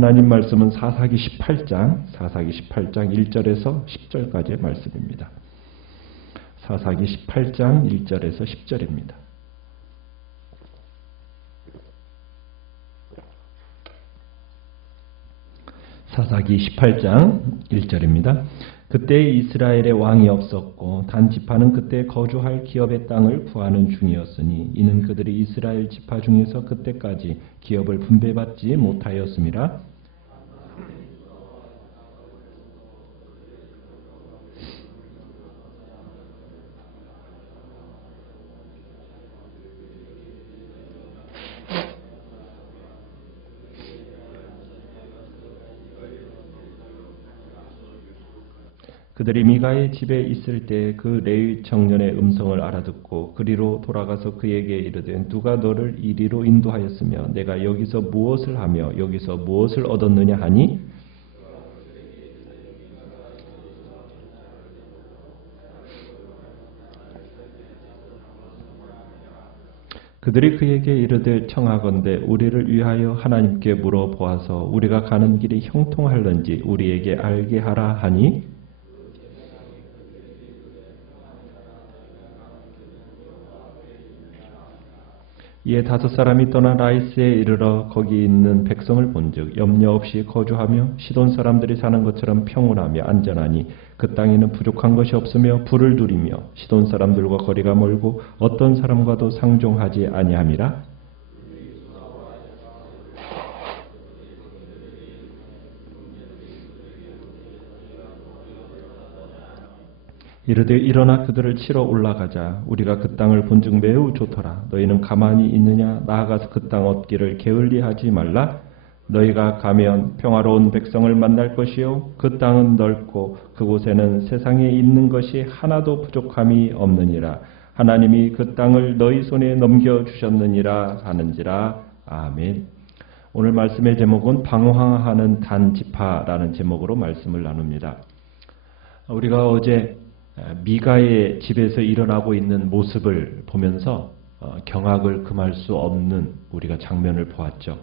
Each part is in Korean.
하나님 말씀은 사사기 18장 1절에서 10절까지의 말씀입니다. 사사기 18장 1절에서 10절입니다. 사사기 18장 1절입니다. 그때 이스라엘의 왕이 없었고 단 지파는 그때 거주할 기업의 땅을 구하는 중이었으니 이는 그들이 이스라엘 지파 중에서 그때까지 기업을 분배받지 못하였음이라. 그들이 미가의 집에 있을 때 그 레위 청년의 음성을 알아듣고 그리로 돌아가서 그에게 이르되 누가 너를 이리로 인도하였으며 내가 여기서 무엇을 하며 여기서 무엇을 얻었느냐 하니 그들이 그에게 이르되 청하건대 우리를 위하여 하나님께 물어보아서 우리가 가는 길이 형통할는지 우리에게 알게 하라 하니 이에 5사람이 떠나 라이스에 이르러 거기 있는 백성을 본즉 염려 없이 거주하며 시돈 사람들이 사는 것처럼 평온하며 안전하니 그 땅에는 부족한 것이 없으며 불을 두리며 시돈 사람들과 거리가 멀고 어떤 사람과도 상종하지 아니함이라. 이르되 일어나 그들을 치러 올라가자. 우리가 그 땅을 본즉 매우 좋더라. 너희는 가만히 있느냐? 나아가서 그 땅 얻기를 게을리하지 말라. 너희가 가면 평화로운 백성을 만날 것이요 그 땅은 넓고 그곳에는 세상에 있는 것이 하나도 부족함이 없느니라. 하나님이 그 땅을 너희 손에 넘겨주셨느니라 하는지라. 아멘. 오늘 말씀의 제목은 방황하는 단지파라는 제목으로 말씀을 나눕니다. 우리가 어제 미가의 집에서 일어나고 있는 모습을 보면서 경악을 금할 수 없는 우리가 장면을 보았죠.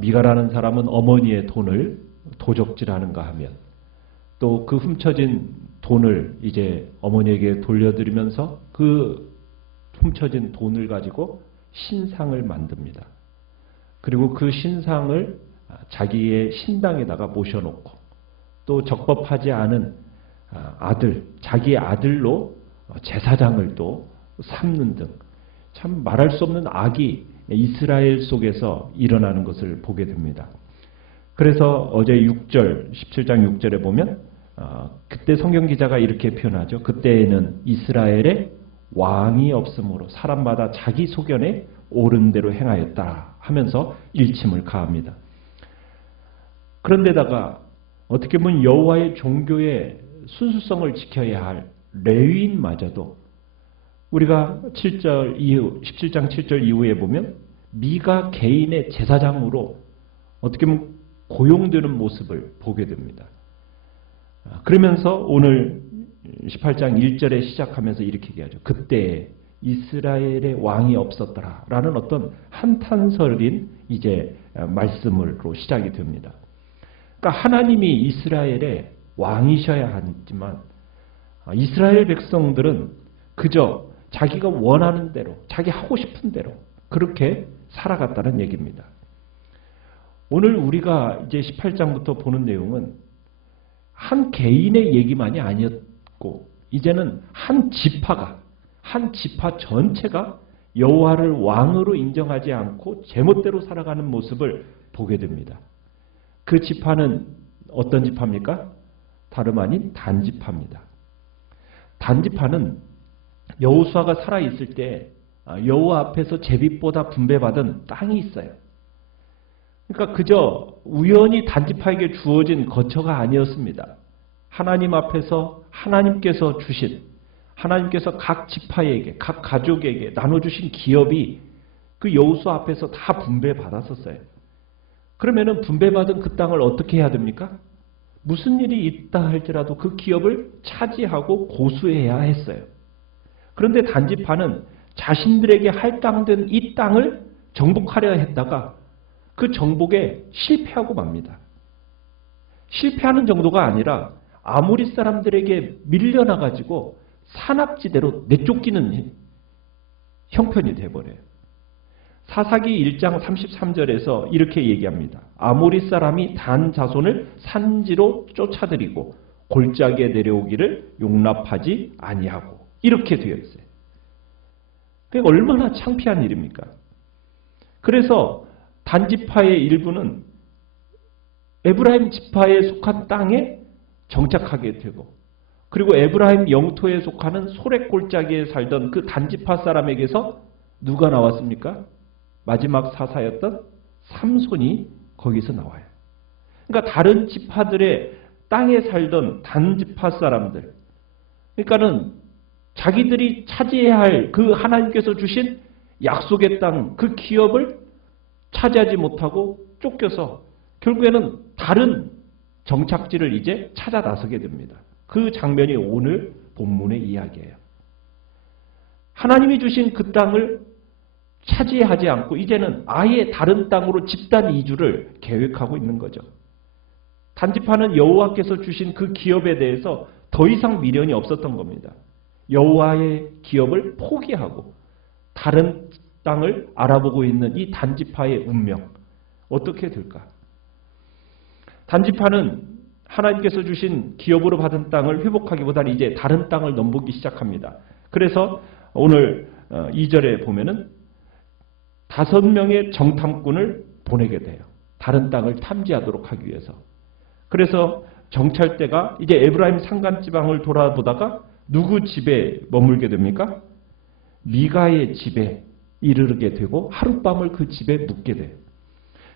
미가라는 사람은 어머니의 돈을 도적질하는가 하면 또 그 훔쳐진 돈을 이제 어머니에게 돌려드리면서 그 훔쳐진 돈을 가지고 신상을 만듭니다. 그리고 그 신상을 자기의 신당에다가 모셔놓고 또 적법하지 않은 아들, 자기의 아들로 제사장을 또 삼는 등 참 말할 수 없는 악이 이스라엘 속에서 일어나는 것을 보게 됩니다. 그래서 어제 6절, 17장 6절에 보면 그때 성경 기자가 이렇게 표현하죠. 그때에는 이스라엘에 왕이 없으므로 사람마다 자기 소견에 옳은 대로 행하였다 하면서 일침을 가합니다. 그런데다가 어떻게 보면 여호와의 종교의 순수성을 지켜야 할 레위인마저도 우리가 7절 이후 17장 7절 이후에 보면 미가 개인의 제사장으로 어떻게 보면 고용되는 모습을 보게 됩니다. 그러면서 오늘 18장 1절에 시작하면서 이렇게 얘기하죠. 그때 이스라엘의 왕이 없었더라 라는 어떤 한탄설인 이제 말씀으로 시작이 됩니다. 그러니까 하나님이 이스라엘의 왕이셔야 하지만 이스라엘 백성들은 그저 자기가 원하는 대로 자기 하고 싶은 대로 그렇게 살아갔다는 얘기입니다. 오늘 우리가 이제 18장부터 보는 내용은 한 개인의 얘기만이 아니었고 이제는 한 지파 전체가 여호와를 왕으로 인정하지 않고 제멋대로 살아가는 모습을 보게 됩니다. 그 지파는 어떤 지파입니까? 다름 아닌 단지파입니다. 단지파는 여호수아가 살아있을 때 여호와 앞에서 제비보다 분배받은 땅이 있어요. 그러니까 그저 우연히 단지파에게 주어진 거처가 아니었습니다. 하나님 앞에서 하나님께서 주신, 하나님께서 각 지파에게, 각 가족에게 나눠주신 기업이 그 여호수아 앞에서 다 분배받았었어요. 그러면은 분배받은 그 땅을 어떻게 해야 됩니까? 무슨 일이 있다 할지라도 그 기업을 차지하고 고수해야 했어요. 그런데 단지파는 자신들에게 할당된 이 땅을 정복하려 했다가 그 정복에 실패하고 맙니다. 실패하는 정도가 아니라 아모리 사람들에게 밀려나가지고 산악지대로 내쫓기는 형편이 돼버려요. 사사기 1장 33절에서 이렇게 얘기합니다. 아모리 사람이 단 자손을 산지로 쫓아들이고 골짜기에 내려오기를 용납하지 아니하고 이렇게 되어 있어요. 그게 얼마나 창피한 일입니까? 그래서 단지파의 일부는 에브라임 지파에 속한 땅에 정착하게 되고 그리고 에브라임 영토에 속하는 소렉 골짜기에 살던 그 단지파 사람에게서 누가 나왔습니까? 마지막 사사였던 삼손이 거기서 나와요. 그러니까 다른 지파들의 땅에 살던 단지파 사람들, 그러니까는 자기들이 차지해야 할 그 하나님께서 주신 약속의 땅, 그 기업을 차지하지 못하고 쫓겨서 결국에는 다른 정착지를 이제 찾아 나서게 됩니다. 그 장면이 오늘 본문의 이야기예요. 하나님이 주신 그 땅을 차지하지 않고 이제는 아예 다른 땅으로 집단 이주를 계획하고 있는 거죠. 단지파는 여호와께서 주신 그 기업에 대해서 더 이상 미련이 없었던 겁니다. 여호와의 기업을 포기하고 다른 땅을 알아보고 있는 이 단지파의 운명 어떻게 될까? 단지파는 하나님께서 주신 기업으로 받은 땅을 회복하기보다는 이제 다른 땅을 넘보기 시작합니다. 그래서 오늘 2절에 보면은 5명의 정탐꾼을 보내게 돼요. 다른 땅을 탐지하도록 하기 위해서. 그래서 정찰대가 이제 에브라임 산간지방을 돌아보다가 누구 집에 머물게 됩니까? 미가의 집에 이르게 되고 하룻밤을 그 집에 묵게 돼요.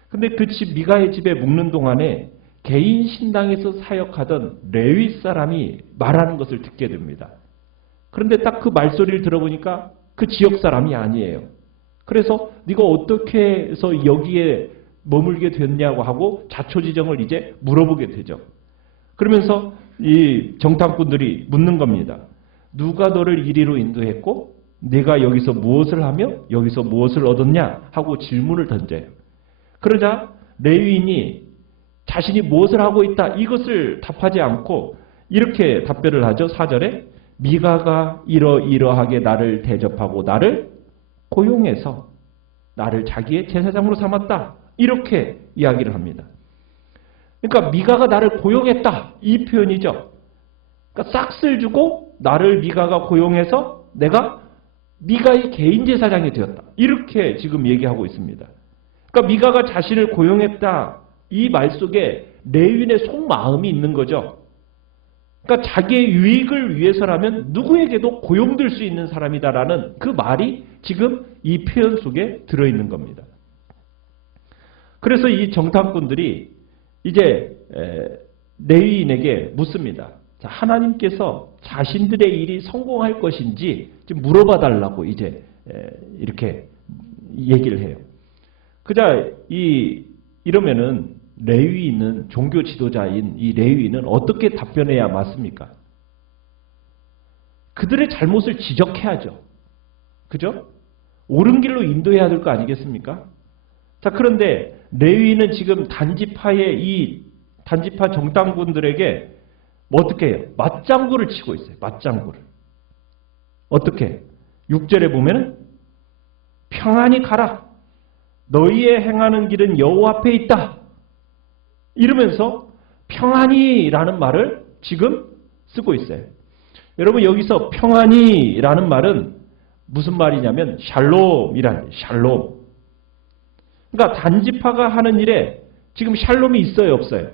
근데 그 집 미가의 집에 묵는 동안에 개인 신당에서 사역하던 레위 사람이 말하는 것을 듣게 됩니다. 그런데 딱 그 말소리를 들어보니까 그 지역 사람이 아니에요. 그래서 네가 어떻게 해서 여기에 머물게 됐냐고 하고 자초지정을 이제 물어보게 되죠. 그러면서 이 정탐꾼들이 묻는 겁니다. 누가 너를 이리로 인도했고 네가 여기서 무엇을 하며 여기서 무엇을 얻었냐 하고 질문을 던져요. 그러자 레위인이 자신이 무엇을 하고 있다 이것을 답하지 않고 이렇게 답변을 하죠. 4절에 미가가 이러이러하게 나를 대접하고 나를 고용해서 나를 자기의 제사장으로 삼았다. 이렇게 이야기를 합니다. 그러니까 미가가 나를 고용했다. 이 표현이죠. 그러니까 싹쓸 주고 나를 미가가 고용해서 내가 미가의 개인 제사장이 되었다. 이렇게 지금 얘기하고 있습니다. 그러니까 미가가 자신을 고용했다. 이 말 속에 레위인의 속마음이 있는 거죠. 그러니까 자기의 유익을 위해서라면 누구에게도 고용될 수 있는 사람이다라는 그 말이 지금 이 표현 속에 들어있는 겁니다. 그래서 이 정탐꾼들이 이제 레위인에게 묻습니다. 자, 하나님께서 자신들의 일이 성공할 것인지 좀 물어봐 달라고 이제 이렇게 얘기를 해요. 그자 이러면은 레위인은 종교 지도자인 이 레위인은 어떻게 답변해야 맞습니까? 그들의 잘못을 지적해야죠. 그죠? 옳은 길로 인도해야 될 거 아니겠습니까? 자, 그런데 레위인은 지금 단지파 정탐꾼들에게 뭐 어떻게 해요? 맞장구를 치고 있어요. 맞장구를. 어떻게? 6절에 보면은 평안히 가라. 너희의 행하는 길은 여호와 앞에 있다. 이러면서 평안히라는 말을 지금 쓰고 있어요. 여러분 여기서 평안히라는 말은 무슨 말이냐면 샬롬이라는 샬롬. 그러니까 단지파가 하는 일에 지금 샬롬이 있어요, 없어요?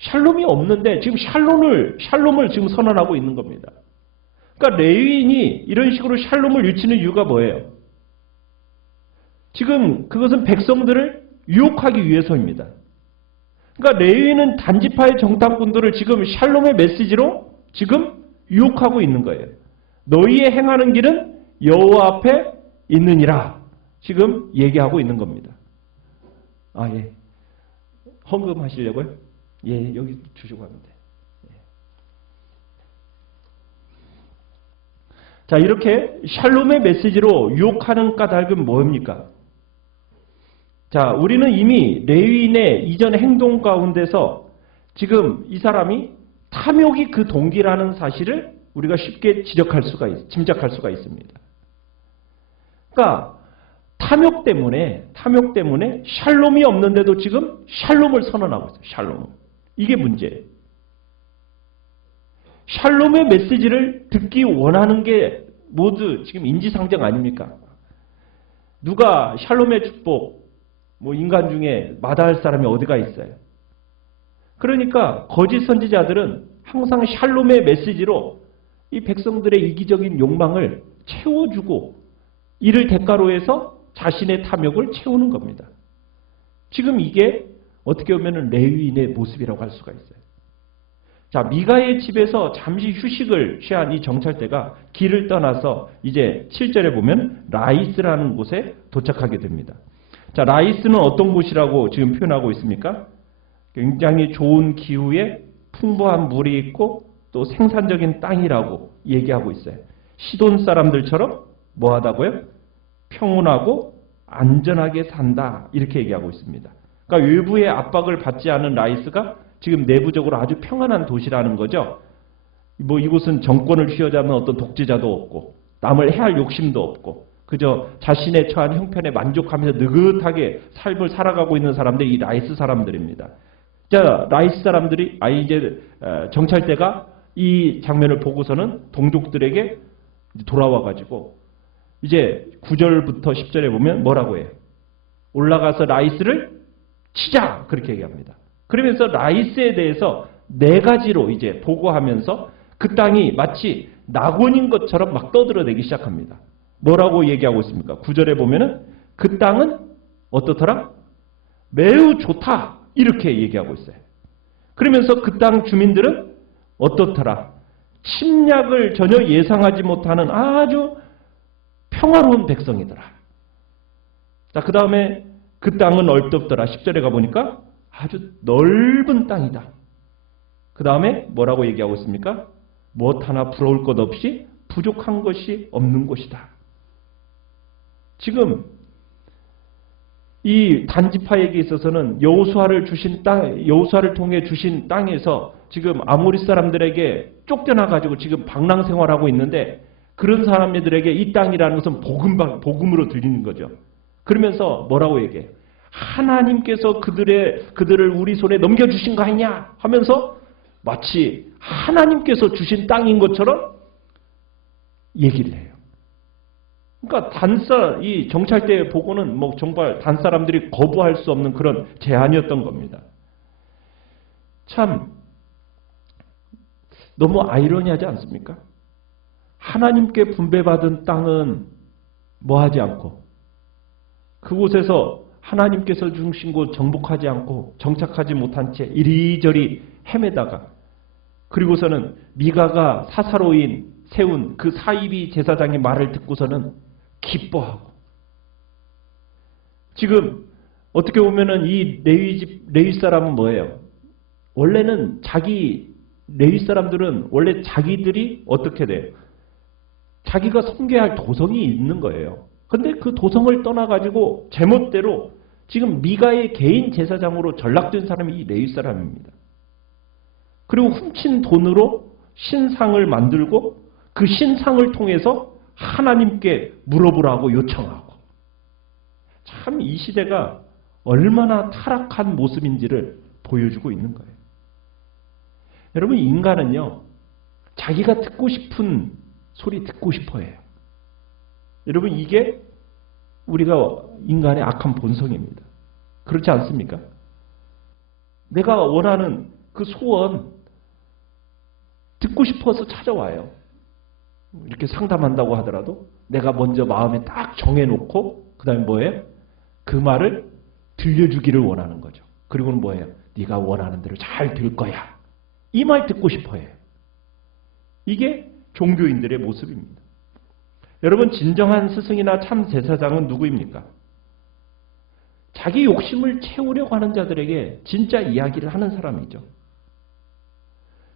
샬롬이 없는데 지금 샬롬을 지금 선언하고 있는 겁니다. 그러니까 레위인이 이런 식으로 샬롬을 유치는 이유가 뭐예요? 지금 그것은 백성들을 유혹하기 위해서입니다. 그러니까 레위인은 단지파의 정탐꾼들을 지금 샬롬의 메시지로 지금 유혹하고 있는 거예요. 너희의 행하는 길은 여호와 앞에 있느니라. 지금 얘기하고 있는 겁니다. 아, 예. 헌금 하시려고요? 예, 여기 주시고 가면 돼. 예. 자, 이렇게 샬롬의 메시지로 유혹하는 까닭은 뭡니까? 자, 우리는 이미 레위인의 이전 행동 가운데서 지금 이 사람이 탐욕이 그 동기라는 사실을 우리가 쉽게 짐작할 수가 있습니다. 그러니까 탐욕 때문에 샬롬이 없는데도 지금 샬롬을 선언하고 있어요. 샬롬. 이게 문제예요. 샬롬의 메시지를 듣기 원하는 게 모두 지금 인지상정 아닙니까? 누가 샬롬의 축복, 인간 중에 마다할 사람이 어디가 있어요? 그러니까 거짓 선지자들은 항상 샬롬의 메시지로 이 백성들의 이기적인 욕망을 채워주고 이를 대가로 해서 자신의 탐욕을 채우는 겁니다. 지금 이게 어떻게 보면 레위인의 모습이라고 할 수가 있어요. 자, 미가의 집에서 잠시 휴식을 취한 이 정찰대가 길을 떠나서 이제 7절에 보면 라이스라는 곳에 도착하게 됩니다. 자, 라이스는 어떤 곳이라고 지금 표현하고 있습니까? 굉장히 좋은 기후에 풍부한 물이 있고 또 생산적인 땅이라고 얘기하고 있어요. 시돈 사람들처럼 뭐하다고요? 평온하고 안전하게 산다 이렇게 얘기하고 있습니다. 그러니까 외부의 압박을 받지 않은 라이스가 지금 내부적으로 아주 평안한 도시라는 거죠. 이곳은 정권을 휘어잡는 어떤 독재자도 없고 남을 해할 욕심도 없고 그저 자신의 처한 형편에 만족하면서 느긋하게 삶을 살아가고 있는 사람들이 이 라이스 사람들입니다. 자, 라이스 사람들이 이제 정찰대가 이 장면을 보고서는 동족들에게 돌아와가지고 이제 9절부터 10절에 보면 뭐라고 해요? 올라가서 라이스를 치자 그렇게 얘기합니다. 그러면서 라이스에 대해서 4가지로 이제 보고하면서 그 땅이 마치 낙원인 것처럼 막 떠들어대기 시작합니다. 뭐라고 얘기하고 있습니까? 9절에 보면은 그 땅은 어떻더라? 매우 좋다 이렇게 얘기하고 있어요. 그러면서 그 땅 주민들은 어떻더라? 침략을 전혀 예상하지 못하는 아주 평화로운 백성이더라. 자, 그 다음에 그 땅은 얼떻더라. 10절에 가보니까 아주 넓은 땅이다. 그 다음에 뭐라고 얘기하고 있습니까? 무엇 하나 부러울 것 없이 부족한 것이 없는 곳이다. 지금 이 단지파에게 있어서는 여호수아를 통해 주신 땅에서 지금 아모리 사람들에게 쫓겨나가지고 지금 방랑 생활하고 있는데 그런 사람들에게 이 땅이라는 것은 복음으로 들리는 거죠. 그러면서 뭐라고 얘기해? 하나님께서 그들을 우리 손에 넘겨주신 거 아니냐 하면서 마치 하나님께서 주신 땅인 것처럼 얘기를 해요. 그러니까 이 정찰대 보고는 정말 단사람들이 거부할 수 없는 그런 제안이었던 겁니다. 참 너무 아이러니하지 않습니까? 하나님께 분배받은 땅은 뭐하지 않고 그곳에서 하나님께서 주신 곳 정복하지 않고 정착하지 못한 채 이리저리 헤매다가 그리고서는 미가가 사사로인 세운 그 사이비 제사장의 말을 듣고서는 기뻐하고 지금 어떻게 보면은 이 레위 사람은 뭐예요? 원래는 레위 사람들은 원래 자기들이 어떻게 돼요? 자기가 섬겨야 할 도성이 있는 거예요. 근데 그 도성을 떠나가지고 제멋대로 지금 미가의 개인 제사장으로 전락된 사람이 이 레위 사람입니다. 그리고 훔친 돈으로 신상을 만들고 그 신상을 통해서 하나님께 물어보라고 요청하고 참 이 시대가 얼마나 타락한 모습인지를 보여주고 있는 거예요. 여러분 인간은요 자기가 듣고 싶은 소리 듣고 싶어 해요. 여러분 이게 우리가 인간의 악한 본성입니다. 그렇지 않습니까? 내가 원하는 그 소원 듣고 싶어서 찾아와요. 이렇게 상담한다고 하더라도 내가 먼저 마음에 딱 정해놓고 그 다음에 뭐예요? 그 말을 들려주기를 원하는 거죠. 그리고는 뭐예요? 네가 원하는 대로 잘 될 거야. 이 말 듣고 싶어 해요. 이게 종교인들의 모습입니다. 여러분 진정한 스승이나 참 제사장은 누구입니까? 자기 욕심을 채우려고 하는 자들에게 진짜 이야기를 하는 사람이죠.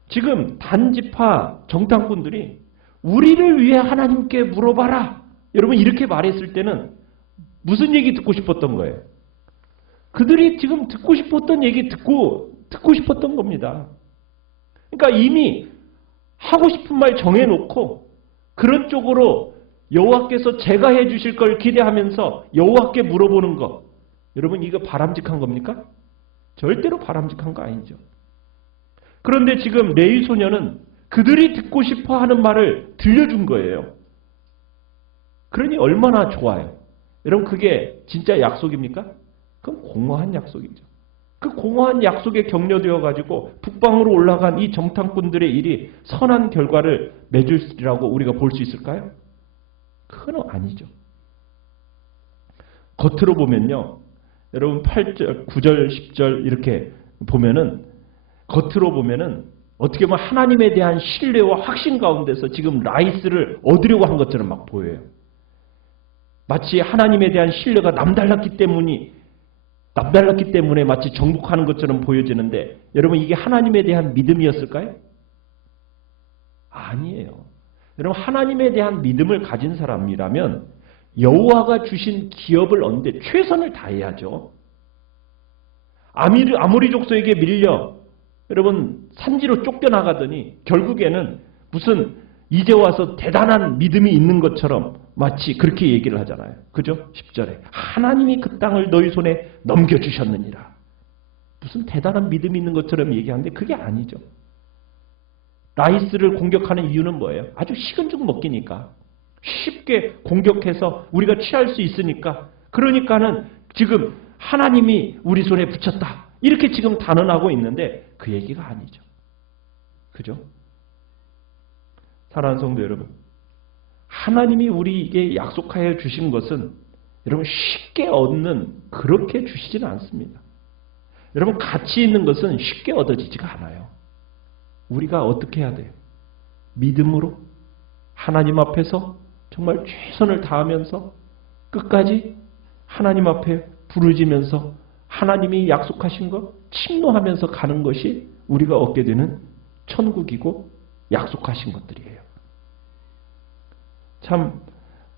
지금 단지파 정탐꾼들이 우리를 위해 하나님께 물어봐라. 여러분 이렇게 말했을 때는 무슨 얘기 듣고 싶었던 거예요? 그들이 지금 듣고 싶었던 얘기 듣고 싶었던 겁니다. 그러니까 이미 하고 싶은 말 정해놓고 그런 쪽으로 여호와께서 제가 해주실 걸 기대하면서 여호와께 물어보는 것. 여러분 이거 바람직한 겁니까? 절대로 바람직한 거 아니죠. 그런데 지금 레위 소녀는 그들이 듣고 싶어 하는 말을 들려준 거예요. 그러니 얼마나 좋아요. 여러분 그게 진짜 약속입니까? 그건 공허한 약속이죠. 그 공허한 약속에 격려되어 가지고 북방으로 올라간 이 정탐꾼들의 일이 선한 결과를 맺으리라고 우리가 볼 수 있을까요? 그건 아니죠. 겉으로 보면요. 여러분 8절, 9절, 10절 이렇게 보면은 겉으로 보면은 어떻게 보면 하나님에 대한 신뢰와 확신 가운데서 지금 라이스를 얻으려고 한 것처럼 막 보여요. 마치 하나님에 대한 신뢰가 남달랐기 때문에 마치 정복하는 것처럼 보여지는데 여러분 이게 하나님에 대한 믿음이었을까요? 아니에요. 여러분 하나님에 대한 믿음을 가진 사람이라면 여호와가 주신 기업을 얻는데 최선을 다해야죠. 아모리 족속에게 밀려 여러분 산지로 쫓겨나가더니 결국에는 무슨 이제 와서 대단한 믿음이 있는 것처럼 마치 그렇게 얘기를 하잖아요. 그죠? 10절에 하나님이 그 땅을 너희 손에 넘겨주셨느니라. 무슨 대단한 믿음이 있는 것처럼 얘기하는데 그게 아니죠. 라이스를 공격하는 이유는 뭐예요? 아주 식은 죽 먹기니까. 쉽게 공격해서 우리가 취할 수 있으니까. 그러니까는 지금 하나님이 우리 손에 붙였다. 이렇게 지금 단언하고 있는데 그 얘기가 아니죠. 그죠? 사랑하는 성도 여러분, 하나님이 우리에게 약속하여 주신 것은 여러분 쉽게 얻는 그렇게 주시지는 않습니다. 여러분 가치 있는 것은 쉽게 얻어지지가 않아요. 우리가 어떻게 해야 돼요? 믿음으로 하나님 앞에서 정말 최선을 다하면서 끝까지 하나님 앞에 부르짖으면서 하나님이 약속하신 것 침노하면서 가는 것이 우리가 얻게 되는 천국이고 약속하신 것들이에요. 참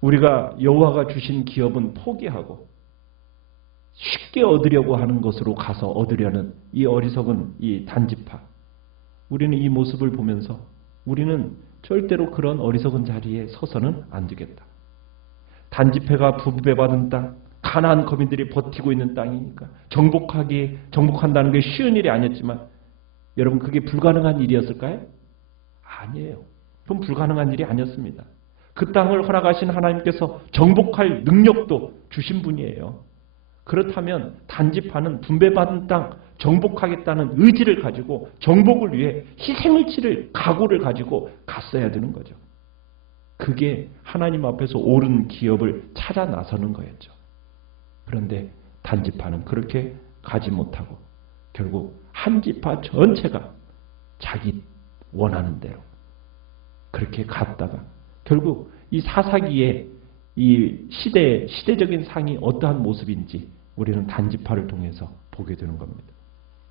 우리가 여호와가 주신 기업은 포기하고 쉽게 얻으려고 하는 것으로 가서 얻으려는 이 어리석은 이 단지파. 우리는 이 모습을 보면서 우리는 절대로 그런 어리석은 자리에 서서는 안 되겠다. 단지패가 분배받은 땅, 가나안 거민들이 버티고 있는 땅이니까 정복한다는 게 쉬운 일이 아니었지만 여러분 그게 불가능한 일이었을까요? 아니에요. 그건 불가능한 일이 아니었습니다. 그 땅을 허락하신 하나님께서 정복할 능력도 주신 분이에요. 그렇다면 단지파는 분배받은 땅 정복하겠다는 의지를 가지고 정복을 위해 희생을 치를 각오를 가지고 갔어야 되는 거죠. 그게 하나님 앞에서 옳은 기업을 찾아 나서는 거였죠. 그런데 단지파는 그렇게 가지 못하고 결국 한 지파 전체가 자기 원하는 대로 그렇게 갔다가 결국 이 사사기의 이 시대적인 상이 어떠한 모습인지 우리는 단지파를 통해서 보게 되는 겁니다.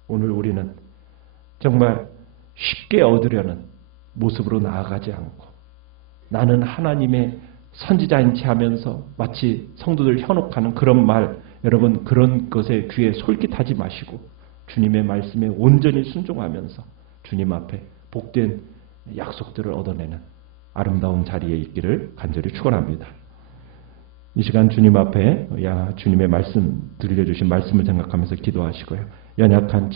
오늘 우리는 정말 쉽게 얻으려는 모습으로 나아가지 않고 나는 하나님의 선지자인 체 하면서 마치 성도들 현혹하는 그런 말, 여러분 그런 것에 귀에 솔깃하지 마시고 주님의 말씀에 온전히 순종하면서 주님 앞에 복된 약속들을 얻어내는 아름다운 자리에 있기를 간절히 축원합니다. 이 시간 주님 앞에 주님의 말씀 들려주신 말씀을 생각하면서 기도하시고요. 연약한